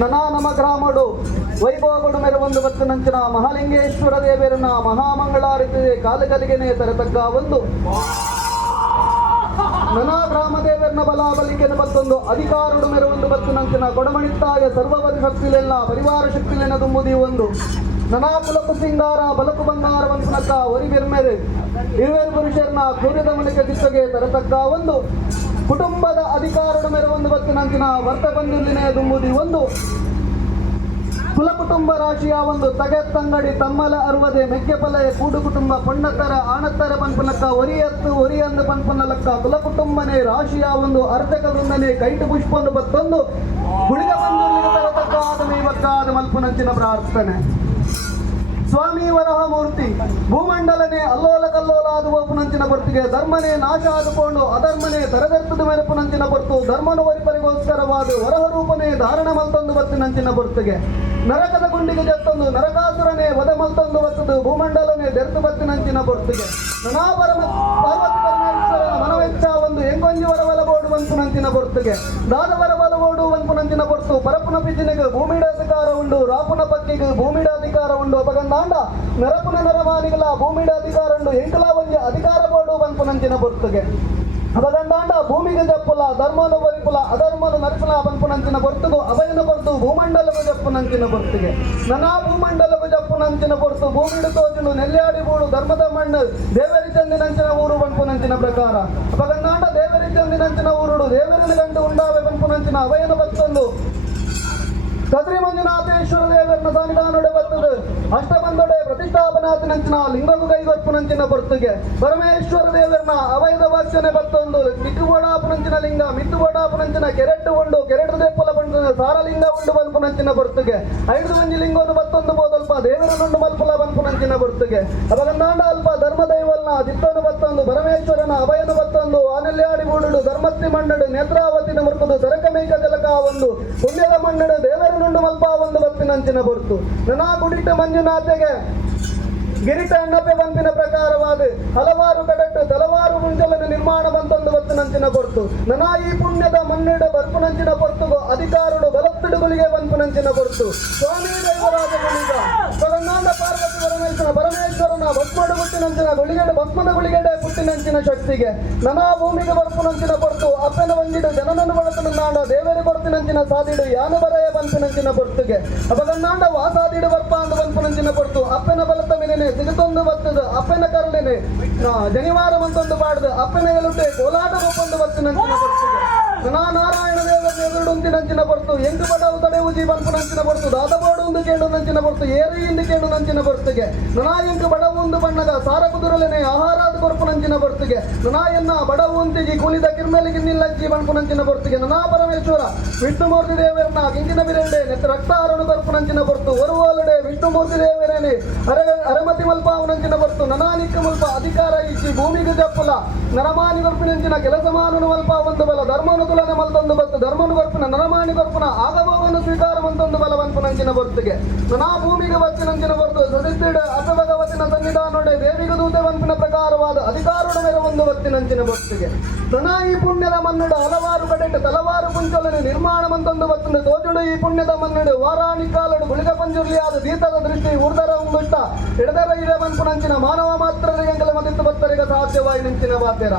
ನನ ನಮ್ಮ ಗ್ರಾಮಡು ವೈಭವಗಳು ಮೆರವೊಂದು ಬತ್ತು ನಂಚಿನ ಮಹಾಲಿಂಗೇಶ್ವರ ದೇವರನ್ನ ಮಹಾಮಂಗಳಾರತಿ ಕಾಲಗಲಿಗೆನೆ ತರತಕ್ಕ ಒಂದು ನನ ಗ್ರಾಮ ದೇವರನ್ನ ಬಲಾಬಲಿಕೆನ ಮತ್ತೊಂದು ಅಧಿಕಾರಡು ಮೆರವೊಂದು ಬತ್ತು ನಂಚಿನ ಕೊಡಮಣಿತ್ತಾಯ ಸರ್ವಪರಿ ಶಕ್ತಿಲೆಲ್ಲ ಪರಿವಾರ ಶಕ್ತಿಲೆನ ತುಂಬುದಿ ಒಂದು ನನ ಕುಲಕು ಸಿಂಗಾರ ಬಲಕು ಬಂಗಾರ ವಂತನಕ್ಕ ಒರಿಬೆರ್ಮೆರೆ ಇರುವೇರು ಪುರುಷರನ್ನ ಕ್ರೂರ್ಯದ ಮನೆಗೆ ದಿಕ್ಕಗೆ ತರತಕ್ಕ ಒಂದು ಕುಟುಂಬದ ಅಧಿಕಾರಡು ಮೆರವೊಂದು ಬತ್ತು ನಂಚಿನ ವರ್ತ ಬಂದುಲಿನೇ ತುಂಬುದಿ ಒಂದು ಕುಲ ಕುಟುಂಬ ರಾಶಿಯ ಒಂದು ತಗೆತ್ತಂಗಡಿ ತಮ್ಮಲ ಅರುವದೆ ಮೆಕ್ಕೆಪಲೆ ಕೂಡು ಕುಟುಂಬ ಪೊಣ್ಣತ್ತರ ಆಣತ್ತರ ಪನ್ಪನಕ್ಕ ಒರಿಯತ್ತು ಒರಿಯಂದು ಪನ್ಪನಲಕ್ಕ ಕುಲ ಕುಟುಂಬನೇ ರಾಶಿಯ ಒಂದು ಅರ್ಧಕದೊಂದನೆ ಕೈಟು ಪುಷ್ಪವನ್ನು ಬತ್ತೊಂದು ಗುಳಿಗ ಬಂದು ತರತಕ್ಕಾದ ಮೇವಕ್ಕಾದ ಮಲ್ಪುನಂಚಿನ ಪ್ರಾರ್ಥನೆ. ಸ್ವಾಮಿ ವರಹಮೂರ್ತಿ ಭೂಮಂಡಲನೆ ಅಲ್ಲೋಲ ಕಲ್ಲೋಲ ಆದುವ ಪುನಂಚಿನ ಬರ್ತಿಗೆ ಧರ್ಮನೇ ನಾಶ ಆದುಕೊಂಡು ಅಧರ್ಮನೇ ತರದೆರ್ತದ ಮೇಲೆ ಪುನಂಚಿನ ಬರ್ತು ಧರ್ಮನ ವರಿಪರಿಗೋಸ್ಕರವಾದ ವರಹ ರೂಪನೇ ಧಾರಣ ಮಲ್ತೊಂದು ಬತ್ತಿನಂಚಿನ ಬರ್ತಿಗೆ ನರಕದ ಗುಂಡಿಗೆ ಜತ್ತೊಂದು ನರಕಾಸುರನೇ ವದ ಮಲ್ತೊಂದು ಬತ್ತದು ಭೂಮಂಡಲನೆ ದೆರ್ತು ಬತ್ತಿನಂಚಿನ ಬರ್ತಿಗೆ ನನಾಪರಮ ಪಾರ್ವತಿ ಪರಮೇಶ್ವರನ ಮನವೆಚ್ಚ ಒಂದು ಎಂಗೊಂಜಿ ವರವಲಬೋಡು ಪಂಪುನಂಚಿನ ಬರ್ತಿಗೆ ದಾದವರ ಬಲಬೋಡು ಪಂಪುನಂಚಿನ ಬರ್ತು ಪರಪುನ ಪಿಜಿನೆಗೆ ಭೂಮಿಡ ಅಧಿಕಾರ ಉಂಡು ರಾಪುನ ಪಕ್ಕಿಗೆ ಭೂಮಿಡ ಅಧಿಕಾರ ಉಂಡು ಅಪಗಂದಾಂಡ ನರಪುನ ನರಮಾನಿಗಳ ಭೂಮಿಡ ಅಧಿಕಾರ ಉಂಡು ಎಂಕಲ ಒಂಜಿ ಅಧಿಕಾರ ಬೋಡು ಪಂಪುನಂಚಿನ ಬರ್ತಿಗೆ ಅಪಗಂದಾಂಡ ಭೂಮಿಗೆ ಜಪ್ಪುಲ ಧರ್ಮನು ಬರಿಪುಲ ಅಧರ್ಮನು ನರಪುಲ ಪಂಪುನಂಚಿನ ಬರ್ತಿಗೂ ಅಭಯನ ಬರ್ತು ಭೂಮಂಡಲವು ಜಪ್ಪುನಂಚಿನ ಬರ್ತಿಗೆ ನನಾ ಭೂಮಂಡಲವು ಜಪ್ಪುನಂಚಿನ ಬರ್ತು ಭೂಮಿಡು ತೋಜುನು ನೆಲ್ಯಾಡಿ ಬೂಡು ಧರ್ಮದ ಮಣ್ಣು ದೇವರಿ ಚಂದಿನಂಚಿನ ಊರು ಪಂಪುನಂಚಿನ ಪ್ರಕಾರ ಅಪಗಂದಾಂಡ ದೇವರಿ ಚಂದಿನಂಚಿನ ಊರುಡು ದೇವರನ್ನು ಗಂಟು ಉಂಡಾವೆ ಪಂಪುನಂಚಿನ ಅಭಯನ ಬತ್ತೊಂದು ಕದ್ರಿ ಮಂಜುನಾಥೇಶ್ವರ ದೇವರನ್ನ ಸನ್ನಿಧಾನೊಡೆ ಬರ್ತದೆ ಅಷ್ಟಬಂಧೊಡೆ ಪ್ರತಿಷ್ಠಾಪನಾಥನಂಚಿನ ಲಿಂಗಗು ಕೈಗೊಪ್ಪುನಂಚಿನ ಬರ್ತುಗೆ ಪರಮೇಶ್ವರ ದೇವರನ್ನ ಅವೈಧ ವಾಚನೆ ಬರ್ತೊಂದು ಮಿತ್ತುಬೋಡಾಪುನಂಚಿನ ಲಿಂಗ ಮಿತ್ತುಬೋಡಾಪುನಂಚಿನ ಕೆರೆಟ್ಟು ಉಂಡು ಕೆರೆಟ್ಟು ದೇಪ್ಪಲ ಬಂದ ಸಾರಲಿಂಗ ಉಂಡು ಬಲ್ಪುನಂಚಿನ ಬರ್ತುಗೆ 5 ಮಂಜಿ ಲಿಂಗವನ್ನು ಬತ್ತೊಂದು ಬೋದಲ್ಪ ದೇವರನ್ನುಂಡು ಮಲ್ಪುಲ ಬಲ್ಪುನಂಚಿನ ಬರ್ತುಗೆ ಅಪಗಂದಾಂಡ ಅಲ್ಪ ಧರ್ಮ ದೈವಲ್ನ ದಿತ್ತನು ಬತ್ತೊಂದು ಪರಮೇಶ್ವರನ ಅಭಯನು ಬತ್ತೊಂದು ಆನೆಲ್ಯಾಡಿ ಬೂಡುಡು ಧರ್ಮಸ್ತಿ ಮಣ್ಣಡು ನೇತ್ರಾವತಿನ ಮೃಕದು ತರಕಮೇಕ ಜಲಕ ಒಂದು ಪುಣ್ಯದ ಮಣ್ಣಡು ದೇವರನ್ನುಂಡು ಮಲ್ಪ ಒಂದು ಬತ್ತಿನಂಚಿನ ಬರ್ತು ನನಾ ಗುಡಿಟ ಮಂಜುನಾಥೆಗೆ ಗಿರಿಟ ಅಣ್ಣಪ್ಪೆ ಬಂಪಿನ ಪ್ರಕಾರವಾದ ಹಲವಾರು ಕಡಟ್ಟು ಹಲವಾರು ಮುಂಜಲನ್ನು ನಿರ್ಮಾಣ ಬಂತೊಂದು ಬತ್ತುನಂಚಿನ ಕೊರ್ತು ನನಾ ಈ ಪುಣ್ಯದ ಮಣ್ಣಿಡ ಬರ್ಪುನಂಚಿನ ಕೊರ್ತುಗು ಅಧಿಕಾರುಡು ಬಲತ್ತಿಡುಗಳಿಗೆ ಬಂಪುನಂಚಿನ ಕೊರ್ತು ಸ್ವಾಮಿ ದೈವರಾಜ ಗುಳಿಗ ಪರಮಾಂಡ ಪಾರ್ವತಿ ಪರಮೇಶ್ವರನ ಭಸ್ಮಡು ಪುಟ್ಟಿನಂಚಿನ ಗುಳಿಗೆಡೆ ಭಸ್ಮದ ಗುಳಿಗೆಡೆ ಪುಟ್ಟಿನಂಚಿನ ಶಕ್ತಿಗೆ ನನಾ ಭೂಮಿಗೆ ಬರ್ಪುನಂಚಿನ ಕೊರ್ತು ಅಪ್ಪನ ಒಂದಿಡು ಜನನನ್ನು ಬಳಸಲು ನಾಡ ದೇವರ ಕೊರ್ತಿನಂಚಿನ ಸಾದಿಡು ಯಾನ ಬರೆಯ ಬಂಪಿನಂಚಿನ ಕೊರ್ತುಗೆ ಅಪಗನ್ನಾಂಡ ವಾಸಾದಿಡು ಬರ್ಪ ಅಂದು ಬಂಪುನಂಚಿನ ಕೊರ್ತು ಅಪ್ಪನ ಬಲತ ಮೇಲೆ ಸಿಗುತ್ತೊಂದು ಬರ್ತದ ಅಪ್ಪನ ಕರುಳಿನೆ ಜನಿವಾರ ಮಂತೊಂದು ಪಾಡ್ದು ಅಪ್ಪನ ಎಲುಟೆ ಕೋಲಾಟ ಒಪ್ಪೊಂದು ಬತ್ತಿನಂಚಿನ ಬರ್ತದೆ ನಾ ನಾರಾಯಣ ದೇವರ ಎದುರುಂತಿನಂಚಿನ ಬರ್ತು ಎಂಟು ಬಡವು ತಡೆವು ಜೀವನ್ಪುನಂಚಿನ ಬರ್ತು ದಾದಬೋಡು ಒಂದು ಕೇಳು ನಂಚಿನ ಬರ್ತು ಏರಿ ಇಂದು ಕೇಳು ನಂಚಿನ ಬರ್ತಗೆ ನಾ ಎಂಟು ಬಡವು ಒಂದು ಬಣ್ಣದ ಸಾರ ಕುದುರಲೆನೆ ಆಹಾರಾದ ಕೊರ್ಪುನಂಚಿನ ಬರ್ತಗೆ ನಾ ಎನ್ನ ಬಡವು ಒಂತಿಗಿ ಕುಲಿದ ಕಿರ್ಮೆಲಿಗೆ ನಿಲ್ಲ ಜೀವನ್ಪುನಂಚಿನ ಬರ್ತಗೆ ನಾ ಪರಮೇಶ್ವರ ವಿಷ್ಣುಮೂರ್ತಿ ದೇವರನ್ನ ಕಿಂಕಿನ ಬಿರೆಂಡೆ ನೆತ್ತ ರಕ್ತ ಅರಳು ಕೊರ್ಪುನಂಚಿನ ಬರ್ತು ಒರುವಲುಡೆ ವಿಷ್ಣುಮೂರ್ತಿ ದೇವರೇನೆ ಅರಮತಿ ಮಲ್ಪಾವನಂಚಿನ ಬರ್ತು ನನಾನಿಕ್ಕ ಮಲ್ಪ ಅಧಿಕಾರ ಇಚ್ಚಿ ಭೂಮಿಗೆ ಜಪ್ಪುಲ ನರಮಾನಿ ಕೊರ್ಪಿನಂಚಿನ ಕೆಲಸ ಮಾನನು ಮಲ್ಪ ಒಂದು ಬಲ ಧರ್ಮನು ತುಲನೆ ಮಲ್ತೊಂದು ಬತ್ತು ಧರ್ಮನು ಕೊರ್ಪಿನ ನರಮಾನಿ ಕೊರ್ಪುನ ಆಗಮವನ್ನು ಸ್ವೀಕಾರವಂತೊಂದು ಬಲವಂತನಂಚಿನ ಬರ್ತಿಗೆ ನಾ ಭೂಮಿಗೆ ಬತ್ತಿನಂಚಿನ ಬರ್ತು ಸದಿತ್ತಿಡ ಅಪಭಗವತಿನ ಸನ್ನಿಧಾನೊಡೆ ದೇವಿಗ ದೂತೆ ವಂಪಿನ ಪ್ರಕಾರವಾದ ಅಧಿಕಾರುಡ ಮೇಲೆ ಒಂದು ಬತ್ತಿನಂಚಿನ ಬರ್ತಿಗೆ ನಾ ಈ ಪುಣ್ಯದ ಮನ್ನಡು ಹಲವಾರು ಕಡೆಟ್ಟು ಹಲವಾರು ಕುಂಚಲನೆ ನಿರ್ಮಾಣ ಮಂತೊಂದು ಬತ್ತುಂಡು ತೋಜುಡು ಈ ಪುಣ್ಯದ ಮನ್ನಡು ವಾರಾಣಿ ಕಾಲಡು ಗುಳಿಗ ಪಂಜುರ್ಲಿ ಆದ ದೀತದ ದೃಷ್ಟಿ ಉರ್ದರ ಉಂಡುಟ್ಟ ಎಡದರ ಇರೆ ಬಂಪುನಂಚಿನ ಮಾನವ ಮಾತ್ರರಿಗೆಂಗಲ ಮದಿತ್ತು ಭಕ್ತರಿಗೆ ಸಾಧ್ಯವಾಯಿ ನಿಂಚಿನ ವಾದ್ಯರ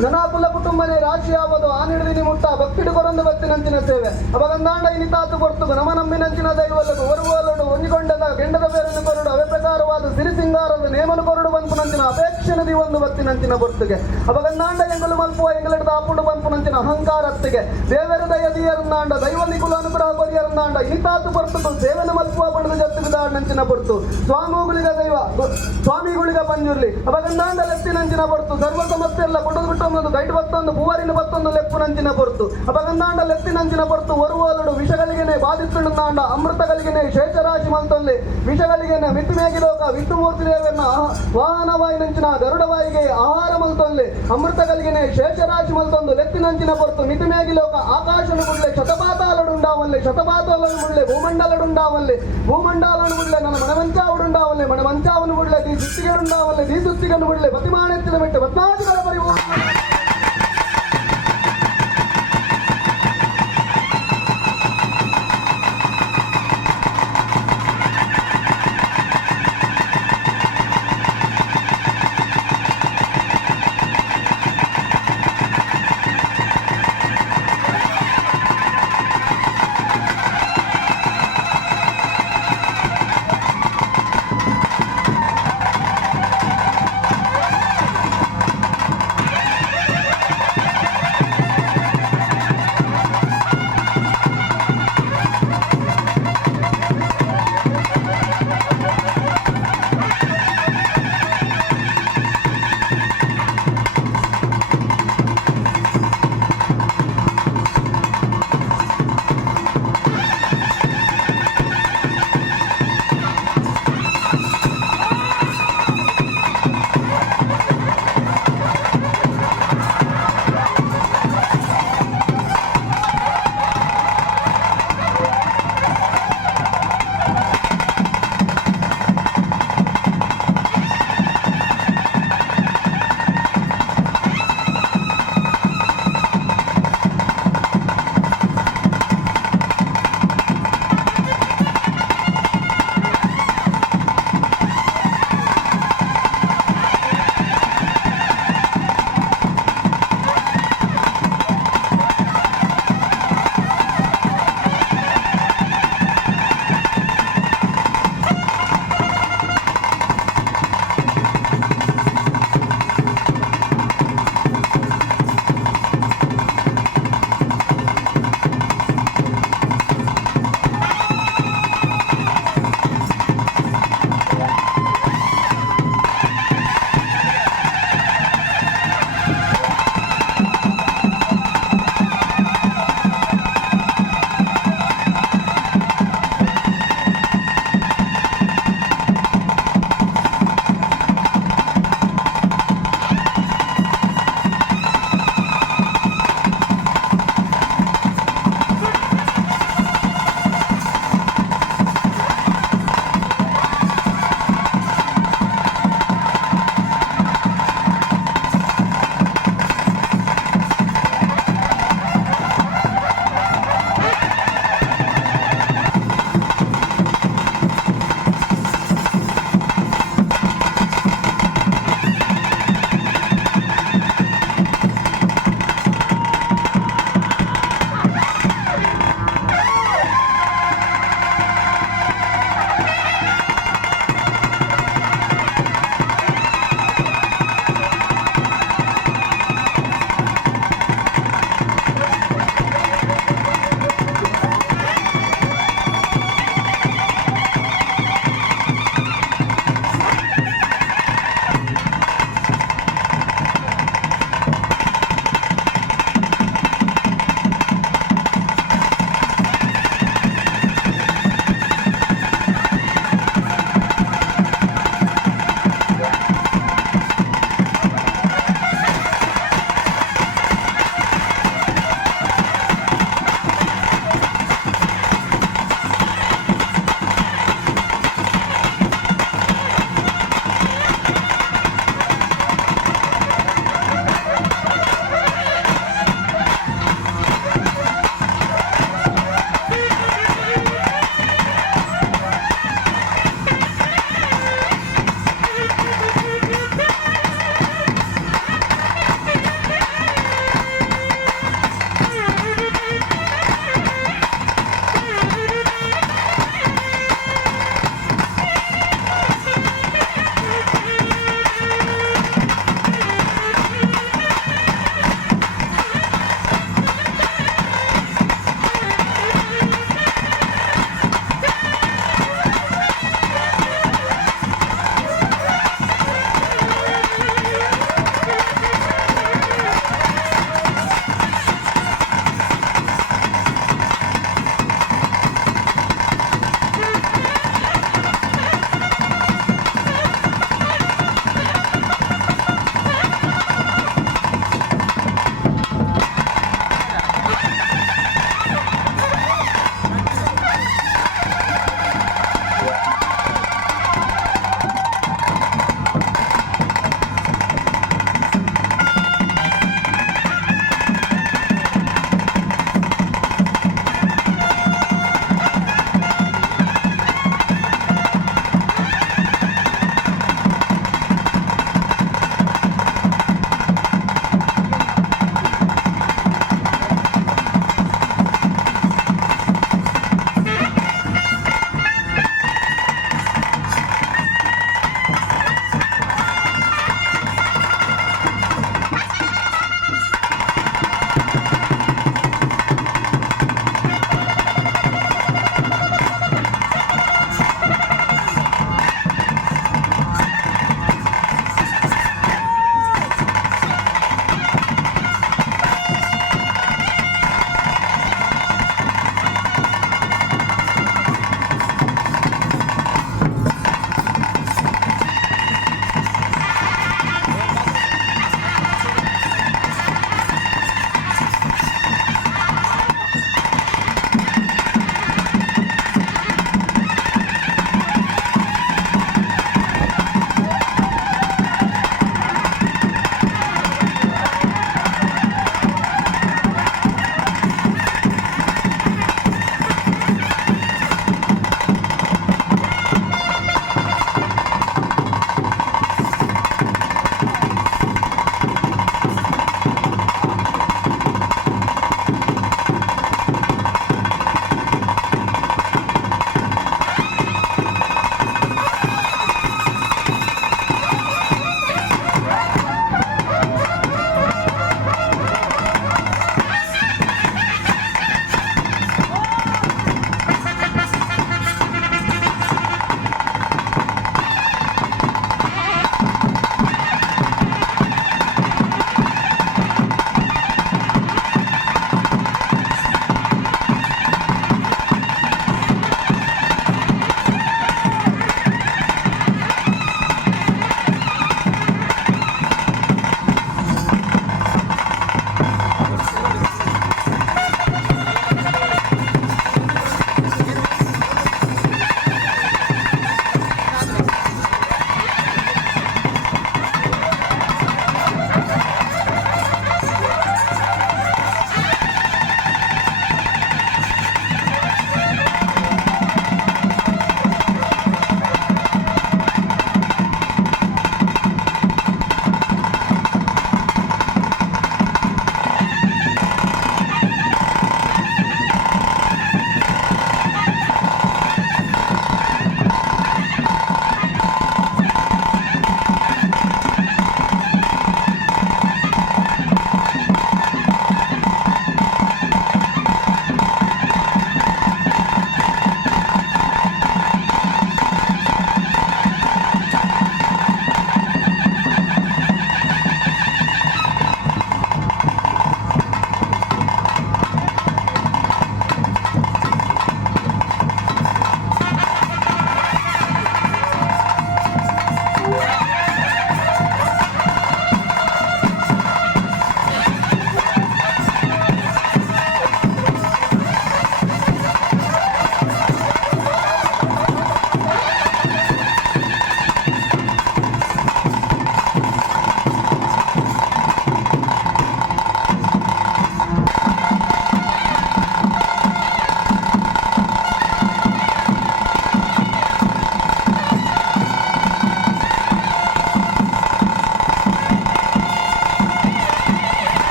ನನಾ ಕುಲ ಕುಟುಂಬನೇ ರಾಶಿ ಆವದು ಆನಿಡಿದಿನಿ ಮುಟ್ಟ ಭಕ್ತಿಡು ಕೊರಂದು ಬತ್ತಿನಂಚಿನ ಸೇವೆ ಅಪಗಂದಾಂಡ ಇನಿತಾತು ಕೊರ್ತು ನಮ ನಂಬಿನಂಚಿನ ದೈವಲ್ಲದು ಒರುವಲಡು ಒಂಜಿಕೊಂಡದ ಗೆಂಡದ ಬೇರನ್ನು ಕೊರಡು ಅವೇ ಪ್ರಕಾರವಾದ ಸಿರಿ ಸಿಂಗಾರದ ನೇಮನು ಕೊರಡು ಬಂಪುನಂಚಿನ ಅಪೇಕ್ಷಣದಿ ಒಂದು ಬತ್ತಿನಂಚಿನ ಬರ್ತುಗೆ ಅಪಗಂದಾಂಡ ಎಂಗಲು ಮಲ್ಪುವ ಎಂಗಲೆಡ್ದ ಆಪುಡು ಬಂಪುನಂಚಿನ ಅಹಂಕಾರತ್ತಿಗೆ ದೇವರ ದಯದಿಯರಂದಾಂಡ ದೈವನಿ ಕುಲ ಅನುಗ್ರಹ ಕೊರಿಯರಂದಾಂಡ ಇನಿತಾತು ಕೊರ್ತು ಸೇವನ ಮಲ್ಪುವ ಪಡೆದು ಜತ್ತು ಬಿದಾಡಂಚಿನ ಬರ್ತು ಸ್ವಾಮಿಗುಳಿಗ ದೈವ ಸ್ವಾಮಿಗುಳಿಗ ಪಂಜುರ್ಲಿ ಅಪಗಂದಾಂಡ ಲೆತ್ತಿನಂಚಿನ ಬರ್ತು ಸರ್ವ ಸಮಸ್ಯೆ ಎಲ್ಲ ಕೊಡದು ಬಿಟ್ಟು ಗೈಡ್ ಬತ್ತೊಂದು ಭೂವರಿನ ಬತ್ತೊಂದು ಲೆಪ್ಪುನಂಚಿನ ಬರ್ತು ಅಪಗಂದಾಂಡ ಲೆತ್ತಿನಂಚಿನ ಬರ್ತು ಒರುವಲಡು ವಿಷಗಳಿಗೆನೆ ಬಾಧಿಸುಂಡಾಂಡ ಅಮೃತಗಳಿಗೆನೆ ಶೇಷರಾಶಿ ಮಲ್ತೊಲ್ಲಿ ವಿಷಗಳಿಗೆನೆ ಮಿತ್ತುಮೇಗಿ ಲೋಕ ವಿಷ್ಣುಮೂರ್ತಿ ದೇವರನ್ನ ವಾಹನವಾಯಿ ನಂಚಿನ ಗರುಡವಾಯಿಗೆ ಆಹಾರ ಮಲ್ತೊಲ್ಲಿ ಅಮೃತಗಳಿಗೆನೆ ಶೇಷರಾಶಿ ಮಲ್ತೊಂದು ಲೆತ್ತಿನಂಚಿನ ಬರ್ತು ಮಿತಿಮೇಗಿ ಲೋಕ ಆಕಾಶನು ಗುಡ್ಲೆ ಶತಪಾತಾಲಡುಂಡಾವಲ್ಲಿ ಶತಪಾತಾలను ಗುಡ್ಲೆ ಭೂಮಂಡಲಡುಂಡಾವಲ್ಲಿ ಭೂಮಂಡಾలను ಗುಡ್ಲೆ ನನ್ನ ಮಣವಂಚಾವುಡುಂಡಾವಲ್ಲಿ ಮಣವಂಚಾವನು ಗುಡ್ಲೆ ದೀ ಸುತ್ತಿಗಡುಂಡಾವಲ್ಲಿ ದೀ ಸುತ್ತಿಗನು ಗುಡ್ಲೆ ಬತಿಮಾನೆತ್ತಿನ ಮೆಟ್ಟ ಬತ್ನಾದಿಗಳ ಪರಿಭೂ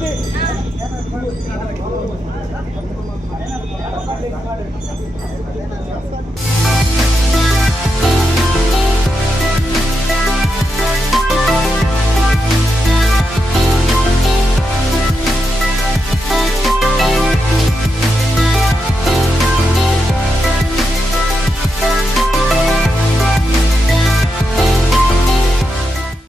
ಮಂದಿ